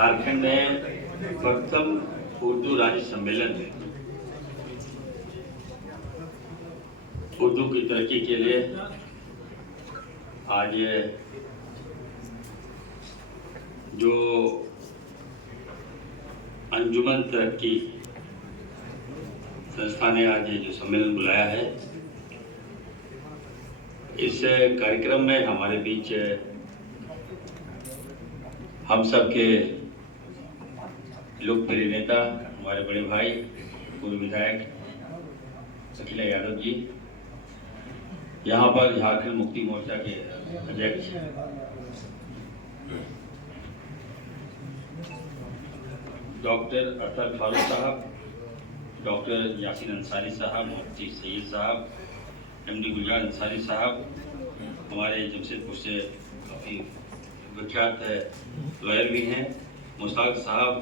झारखंड में प्रथम उर्दू राज्य सम्मेलन है। उर्दू की तरक्की के लिए आज जो अंजुमन तरक्की संस्था ने आज जो सम्मेलन बुलाया है, इस कार्यक्रम में हमारे बीच हम सब के लोकप्रिय नेता, हमारे बड़े भाई पूर्व विधायक अखिलेश यादव जी, यहाँ पर झारखंड मुक्ति मोर्चा के अध्यक्ष डॉक्टर अतर फारूक साहब, डॉक्टर यासीन अंसारी साहब, मुफ्ती सईद साहब, एमडी गुलजार अंसारी साहब, हमारे जमशेदपुर से काफ़ी विख्यात लॉयर भी हैं, मुश्ताक साहब,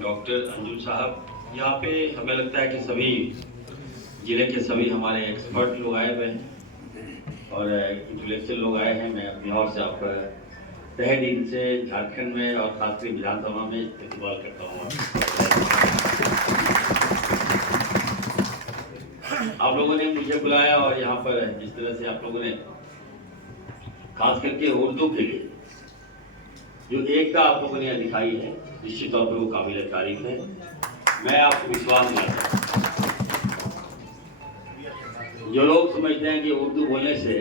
डॉक्टर अंजुम साहब, यहाँ पे हमें लगता है कि सभी जिले के सभी हमारे एक्सपर्ट लोग आए हुए हैं और इंटेलेक्चुअल लोग आए हैं। मैं अपनी ओर से आप तहे दिल से झारखंड में और खासकर विधानसभा में इस्तेमाल करता हूँ। आप लोगों ने मुझे बुलाया और यहाँ पर जिस तरह से आप लोगों ने खास करके उर्दू के लिए जो एकता आप लोगों ने दिखाई है, निश्चित तौर पर वो काबिल तारीफ है। मैं आपको विश्वास दिलाता हूँ, जो लोग समझते हैं कि उर्दू बोलने से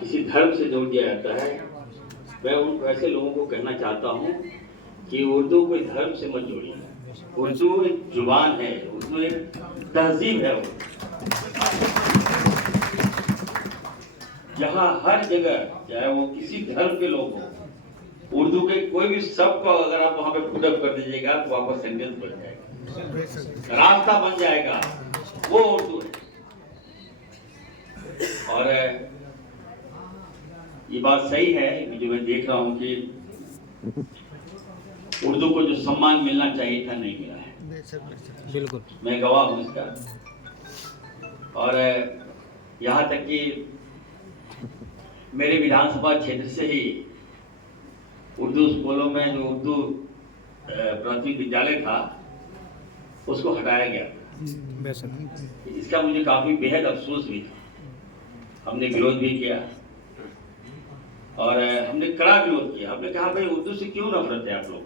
किसी धर्म से जोड़ दिया जाता है, मैं उन ऐसे लोगों को कहना चाहता हूँ कि उर्दू कोई धर्म से मत जोड़िए। उर्दू एक जुबान है, उर्दू एक तहजीब है। जहाँ हर जगह, चाहे वो किसी धर्म के लोग हों, उर्दू के कोई भी शब्द को अगर आप वहां पे पुटअप कर दीजिएगा तो आपका सेंटेंस बन जाएगा, रास्ता बन जाएगा, वो उर्दू है। और ये बात सही है जो मैं देख रहा हूं कि उर्दू को जो सम्मान मिलना चाहिए था नहीं मिला है। बिल्कुल, मैं गवाह हूं इसका। और यहाँ तक कि मेरे विधानसभा क्षेत्र से ही उर्दू स्कूलों में जो उर्दू प्राथमिक विद्यालय था उसको हटाया गया। इसका मुझे काफी बेहद अफसोस भी था। हमने विरोध भी किया और हमने कड़ा विरोध किया। हमने कहा भाई उर्दू से क्यों नफरत है आप लोग?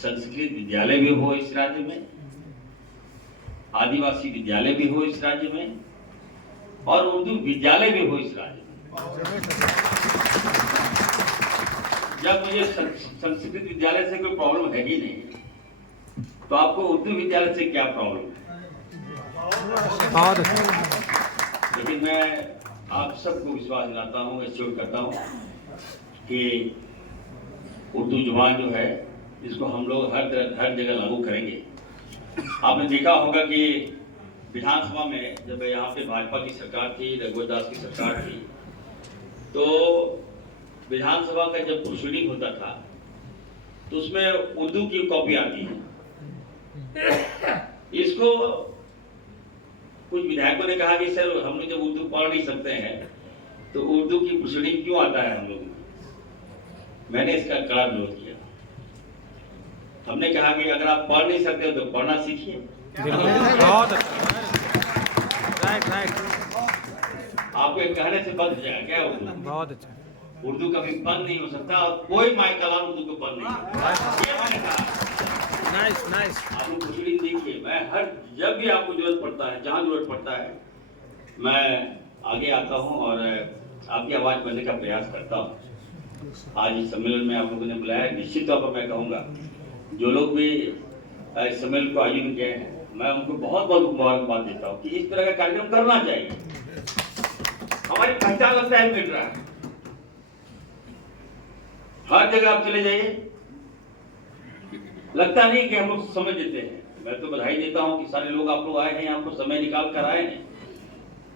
संस्कृत विद्यालय भी हो इस राज्य में, आदिवासी विद्यालय भी हो इस राज्य में और उर्दू विद्यालय भी हो इस राज्य में। जब मुझे संस्कृत विद्यालय से कोई प्रॉब्लम है ही नहीं, तो आपको उर्दू विद्यालय से क्या प्रॉब्लम है? लेकिन मैं आप सबको विश्वास दिलाता हूँ, एश्योर करता हूँ कि उर्दू जुबान जो है इसको हम लोग हर जगह लागू करेंगे। आपने देखा होगा कि विधानसभा में जब यहाँ पे भाजपा की सरकार थी, रघुवर दास की सरकार थी, तो विधानसभा का जब प्रोसीडिंग होता था तो उसमें उर्दू की कॉपी आती है। इसको कुछ विधायकों ने कहा कि सर हम लोग जब उर्दू पढ़ नहीं सकते हैं तो उर्दू की प्रोसीडिंग क्यों आता है हम लोग में? मैंने इसका कड़ा विरोध किया। हमने कहा कि अगर आप पढ़ नहीं सकते हो तो पढ़ना सीखिए। बहुत अच्छा, आपको एक कहने से बंद हो जाएगा क्या उर्दू? बहुत अच्छा। उर्दू कभी बंद नहीं हो सकता और कोई माई कलाम उर्दू को बंद नहीं। ये मैंने कहा। नाइस। आप लोग प्रोसीडिंग देखिए। मैं हर जब भी आपको जरूरत पड़ता है, जहाँ जरूरत पड़ता है, मैं आगे आता हूँ और आपकी आवाज बनने का प्रयास करता हूँ। आज इस सम्मेलन में आप लोगों ने बुलाया, निश्चित तौर पर मैं कहूँगा जो लोग भी इस सम्मेलन को आयोजन किए हैं, मैं उनको बहुत बहुत मुबारकबाद देता हूँ कि इस तरह का कार्यक्रम करना चाहिए। हमारी पहचान लगता है मिल रहा है। हर जगह आप चले जाइए, लगता नहीं कि हम लोग समय देते हैं। मैं तो बधाई देता हूं कि सारे लोग आप लोग आए हैं, यहाँ पर समय निकाल कर आए हैं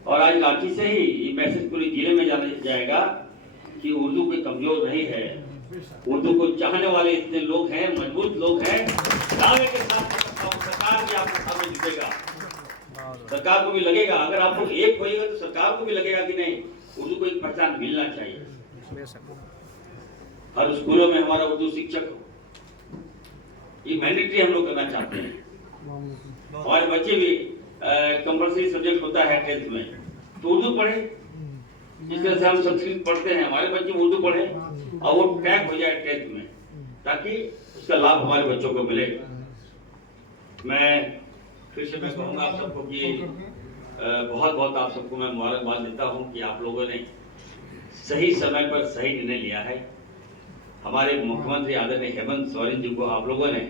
और आज लाठी से ही ये मैसेज पूरे जिले में जाएगा कि उर्दू कोई कमजोर नहीं है। उर्दू को चाहने वाले इतने लोग हैं, मजबूत लोग हैं। दावे के साथ सरकार भी आपके सामने जुटेगा, सरकार को भी लगेगा, अगर आप लोग एक होइएगा तो सरकार को भी लगेगा कि नहीं उर्दू को एक पहचान मिलना चाहिए। हर स्कूलों में हमारा उर्दू शिक्षक हो, ये मैंडेटरी हम लोग करना चाहते हैं। हमारे बच्चे भी कंपल्सरी सब्जेक्ट होता है 10th में, तो उर्दू पढ़े। जिस तरह से हम संस्कृत पढ़ते हैं, हमारे बच्चे उर्दू पढ़े और वो टैग हो जाए 10th में, ताकि उसका लाभ हमारे बच्चों को मिले। मैं फिर से मैं कहूँगा आप सबको कि बहुत बहुत आप सबको मैं मुबारकबाद देता हूँ कि आप लोगों ने सही समय पर सही निर्णय लिया है। हमारे मुख्यमंत्री आदरणीय हेमंत सोरेन जी को आप लोगों ने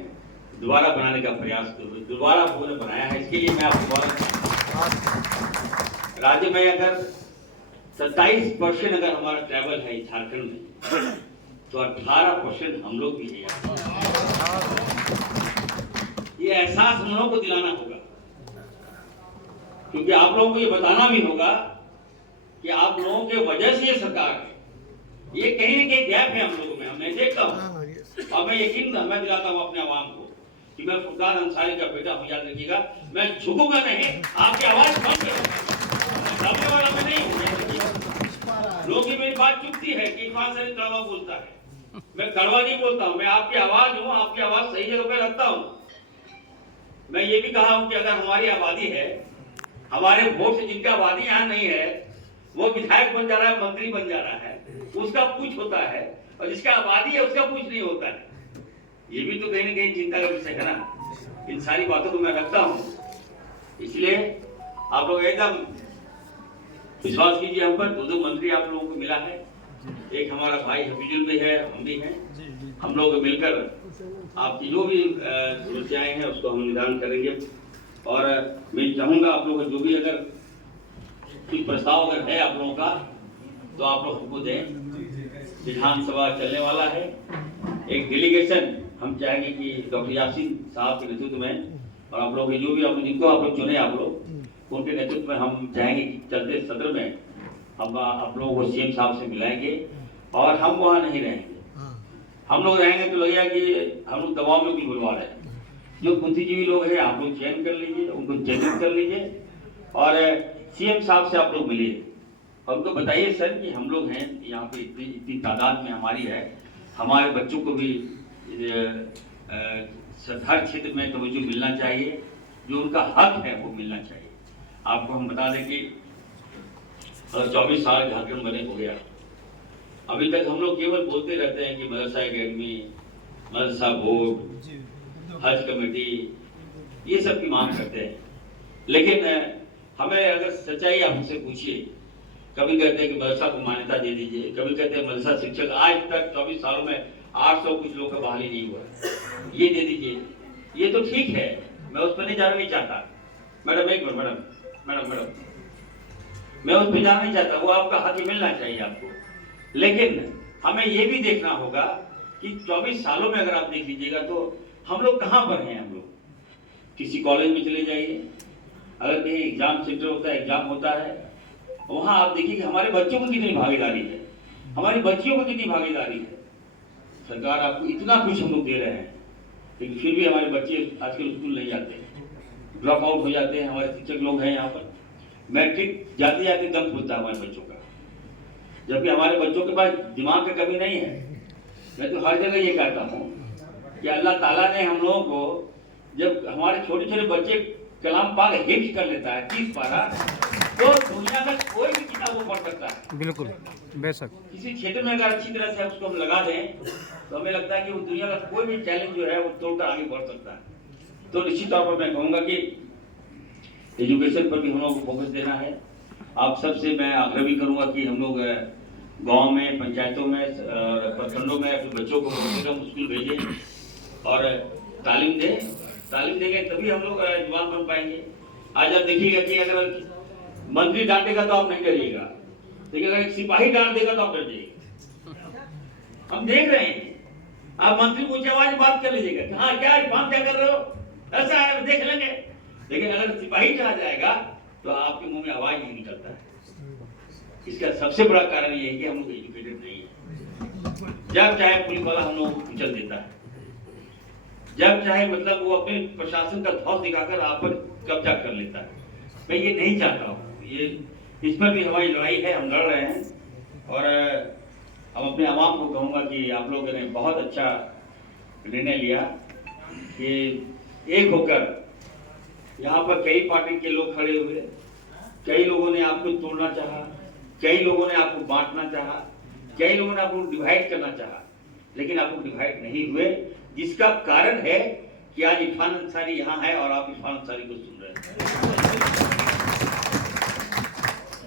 दोबारा बनाने का प्रयास किया, दोबारा आपने बनाया है, इसके लिए मैं आपको राज्य में अगर 27% अगर हमारा ट्रैवल है झारखंड में, तो 18% हम लोग भी हैं। ये एहसास हम लोगों को दिलाना होगा, क्योंकि आप लोगों को ये बताना भी होगा कि आप लोगों के वजह से ये सरकार है। ये कहीं ना कहीं गैप है हम लोगों में, मैं देखता हूँ और मैं यकीन मैं दिलाता हूँ अपने आवाम को कि मैं फुरकान अंसारी का बेटा हूँ। याद रखिएगा, मैं झुकूंगा नहीं, आपकी आवाज बंद करूंगा वाला मैं नहीं। लोग मेरी बात चुपती है कि इरफान सर कड़वा बोलता है, मैं कड़वा नहीं बोलता हूँ, मैं आपकी आवाज हूँ, आपकी आवाज सही जगह पे रखता हूँ। मैं ये भी कहा हूँ कि अगर हमारी आबादी है, हमारे वोट से जिनका आबादी यहाँ नहीं है, वो विधायक बन जा रहा है, मंत्री बन जा रहा है, उसका कुछ होता है, और जिसका आबादी है उसका कुछ नहीं होता है। ये भी तो कहीं ना कहीं चिंता का विषय है ना। इन सारी बातों को मैं रखता हूँ, इसलिए आप लोग एकदम विश्वास कीजिए हम पर। 2 मंत्री आप लोगों को मिला है, एक हमारा भाई हफीजुल भी है, हम भी हैं। हम लोग मिलकर आपकी जो भी समस्याएं हैं उसको हम निदान करेंगे। और मैं चाहूँगा आप लोगों को जो भी अगर कुछ प्रस्ताव अगर है आप लोगों का, तो आप लोग हमको दें। विधानसभा चलने वाला है, एक डेलीगेशन हम चाहेंगे कि डॉक्टर यासीन साहब के नेतृत्व में, और आप लोग जो भी आप जिनको आप लोग चुने, आप लोग उनके नेतृत्व में हम चाहेंगे कि चलते सदर में हम आप लोगों को सीएम साहब से मिलाएंगे। और हम वहाँ नहीं रहेंगे, हम लोग रहेंगे तो लगेगा कि हम लोग दबाव में भी बुलवा रहे हैं। जो बुद्धिजीवी लोग हैं आप लोग चयन कर लीजिए, उनको चयनित कर लीजिए और सीएम साहब से आप लोग मिलिए और उनको बताइए सर कि हम लोग हैं यहाँ पे, इतनी तादाद में हमारी है, हमारे बच्चों को भी हर क्षेत्र में तवज्जो मिलना चाहिए, जो उनका हक है वो मिलना चाहिए। आपको हम बता दें कि 24 साल झारखंड बने हो गया, अभी तक हम लोग केवल बोलते रहते हैं कि मदरसा एकेडमी, मदरसा बोर्ड, हज कमेटी, ये सब की मांग करते हैं। लेकिन हमें अगर सच्चाई आप हमसे पूछिए, कभी कहते हैं कि मदरसा को मान्यता दे दीजिए, कभी कहते हैं मदरसा शिक्षक, आज तक 24 सालों में 800 कुछ लोग का बहाली नहीं हुआ, ये दे दीजिए। ये तो ठीक है, मैं उस पर नहीं जाना नहीं चाहता। मैडम एक मिनट, मैडम मैं उस पर जाना नहीं चाहता, वो आपका हक मिलना चाहिए आपको। लेकिन हमें ये भी देखना होगा कि 24 सालों में अगर आप देख लीजिएगा तो हम लोग कहाँ पर हैं। हम लोग किसी कॉलेज में चले जाइए, अगर कहीं एग्जाम सेंटर होता है, एग्जाम होता है, वहाँ आप देखिए कि हमारे बच्चों की कितनी भागीदारी है, हमारी बच्चियों की कितनी भागीदारी है। सरकार आपको इतना कुछ हम लोग दे रहे हैं, लेकिन फिर भी हमारे बच्चे आजकल स्कूल नहीं जाते, ड्रॉप आउट हो जाते हैं। हमारे शिक्षक लोग हैं यहाँ पर, मैट्रिक जाते जाते दम होता है हमारे बच्चों का, जबकि हमारे बच्चों के पास दिमाग की कमी नहीं है। मैं तो हर जगह ये कहता हूँ कि अल्लाह ताला ने हम लोगों को, जब हमारे छोटे छोटे बच्चे कलाम पाक हिफ्ज कर लेता है 30 पारा, तो दुनिया का कोई भी किताब वो पढ़ सकता है। बिल्कुल बेशक। किसी क्षेत्र में अगर अच्छी तरह से उसको हम लगा दें तो हमें लगता है कि वो दुनिया का कोई भी चैलेंज जो है वो तोड़कर आगे बढ़ सकता है। तो निश्चित तौर पर मैं कहूँगा कि एजुकेशन पर भी हम लोग को फोकस देना है। आप सबसे मैं आग्रह भी करूँगा कि हम लोग गांव में, पंचायतों में, प्रखंडों में अपने बच्चों को स्कूल भेजें और तालीम देंगे तभी हम लोग जवान बन पाएंगे। आज आप देखिएगा कि अगर मंत्री डांटेगा तो आप नहीं डरिएगा, लेकिन अगर सिपाही डांट देगा तो आप डर जाइएगा। हम देख रहे हैं, आप मंत्री को ऊंची आवाज बात कर लीजिएगा, हाँ क्या इरफान क्या कर रहे हो, ऐसा है देख लेंगे। लेकिन अगर सिपाही चला जाएगा तो आपके मुंह में आवाज नहीं निकलता है। इसका सबसे बड़ा कारण ये है कि हम लोग एजुकेटेड नहीं है। जब चाहे पुलिस वाला हम लोगों को कुचल देता है, जब चाहे मतलब वो अपने प्रशासन का धौस दिखाकर आप पर कब्जा कर लेता है। मैं ये नहीं चाहता हूँ, ये इस पर भी हमारी लड़ाई है, हम लड़ रहे हैं और हम अपने आवाम को कहूँगा कि आप लोगों ने बहुत अच्छा निर्णय लिया कि एक होकर यहाँ पर कई पार्टी के लोग खड़े हुए, कई लोगों ने आपको तोड़ना चाहा, कई लोगों ने आपको बांटना चाहा, कई लोगों ने आपको डिवाइड करना चाहा, लेकिन आप लोग डिवाइड नहीं हुए, जिसका कारण है कि आज इरफान अंसारी यहाँ है और आप इरफान अंसारी को सुन रहे हैं।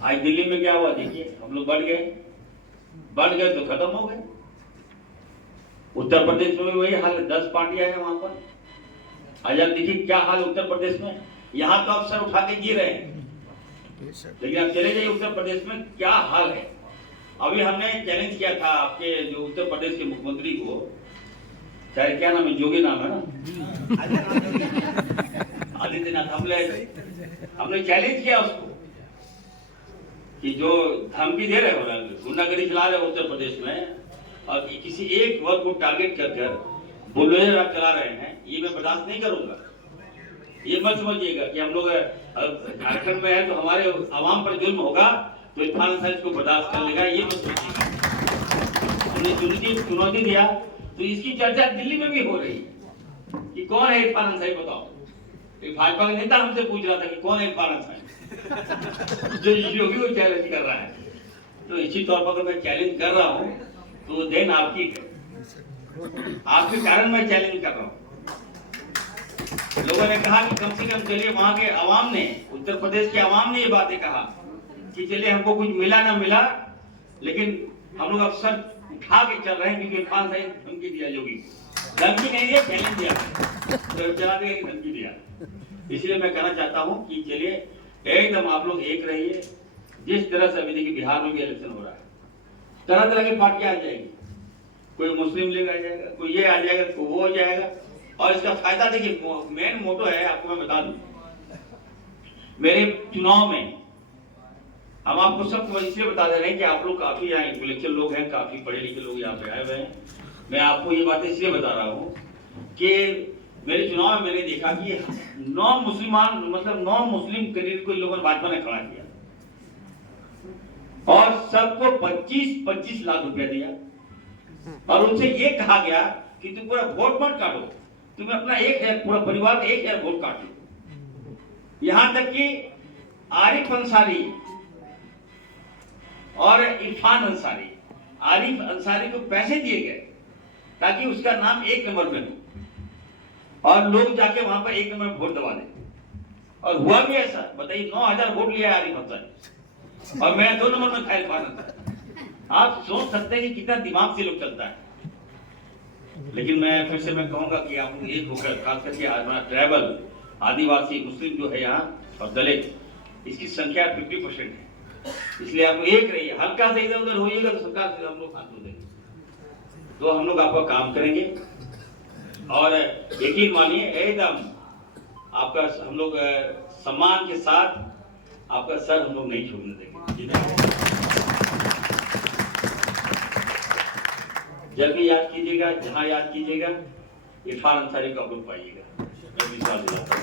आज दिल्ली में क्या हुआ देखिए, हम लोग बढ़ गए तो खत्म हो गए। उत्तर प्रदेश में भी वही हाल है, 10 पार्टियां हैं वहां पर। आज आप देखिए क्या हाल उत्तर प्रदेश में, यहाँ तो आप सर उठा के गिर रहे हैं, लेकिन आप चले जाइए उत्तर प्रदेश में क्या हाल है। अभी हमने चैलेंज किया था आपके जो उत्तर प्रदेश के मुख्यमंत्री को, चाहे क्या नाम है, जोगी नाम है ना, आदित्यनाथ, हमने चैलेंज किया उसको कि जो धमकी दे रहे हो, गुंडागर्दी चला रहे हो उत्तर प्रदेश में और किसी एक वर्ग को टारगेट कर बुलडोजर आप चला रहे हैं, ये मैं बर्दाश्त नहीं करूंगा। ये मत समझिएगा कि हम लोग झारखंड में है तो हमारे आवाम पर जुल्म होगा तो इरफान अंसारी को बर्दाश्त कर लेगा, ये मत सोचिएगा। हमने चुनौती दिया तो इसकी चर्चा दिल्ली में भी हो रही है कि कौन है इरफान अंसारी, बताओ। भाजपा का नेता हमसे पूछ रहा था कि कौन है इरफान अंसारी जो योगी को चैलेंज कर रहा है। तो इसी तौर पर मैं चैलेंज कर रहा हूँ तो देन आपकी है, आपके कारण मैं चैलेंज कर रहा हूँ। लोगों ने कहा कि कम से कम चलिए, वहां के आवाम ने, उत्तर प्रदेश के आवाम ने ये बातें कहा कि चलिए हमको कुछ मिला ना मिला, लेकिन हम लोग अफसर उठा के चल रहे हैं क्योंकि इरफान साहब धमकी दिया, योगी धमकी नहीं दिया, चैलेंज दिया, तो चला दिया कि धमकी दिया। इसलिए मैं कहना चाहता हूँ कि चलिए एकदम आप लोग एक रहिए। जिस तरह से अभी देखिए बिहार में भी इलेक्शन हो रहा है, तरह तरह की पार्टियां आ जाएगी, कोई मुस्लिम लीग आ जाएगा, कोई ये आ जाएगा, कोई वो हो जाएगा, और इसका फायदा देखिए मेन मोटो है, आपको मैं बता दूं, मेरे चुनाव में हम आपको सबको इसलिए बता दे रहे हैं कि आप लोग काफी यहाँ इंटेलेक्चुअल लोग हैं, काफी पढ़े लिखे लोग यहाँ पे आए हुए हैं। मैं आपको ये बातें इसलिए बता रहा हूँ कि मेरे चुनाव में मैंने देखा कि 9 मुस्लिम कैंडिडेट को इन लोगों ने भाजपा ने खड़ा किया और सबको 25-25 लाख रुपया दिया और उनसे ये कहा गया कि तुम पूरा वोट मत काटो, तुम्हें अपना एक है, पूरा परिवार का 1000 वोट काट लो। यहां तक कि आरिफ अंसारी और इरफान अंसारी, आरिफ अंसारी को पैसे दिए गए ताकि उसका नाम 1 नंबर पे हो और लोग जाके वहां पर 1 नंबर वोट दबा दे, और हुआ भी ऐसा। बताइए 9000 वोट लिया आरिफ अंसारी और मैं 2 नंबर में था इरफान अंसारी। आप सोच सकते हैं कि कितना दिमाग से लोग चलता है। लेकिन मैं फिर से मैं कहूंगा कि आप लोग एक होकर, खास करके हमारा ट्राइबल, आदिवासी, मुस्लिम जो है यहाँ और दलित, इसकी संख्या 50% है, इसलिए आप लोग एक रहिए। हल्का से इधर उधर होइएगा तो सरकार से हम लोग हाथ धो देंगे। तो हम लोग आपका काम करेंगे और यकीन मानिए एकदम आपका हम लोग सम्मान के साथ आपका सर हम लोग नहीं छोड़ने देंगे। जब भी याद कीजिएगा, जहां याद कीजिएगा, इरफान अंसारी को आप लोग पाइएगा, मैं विश्वास दिलाता हूं।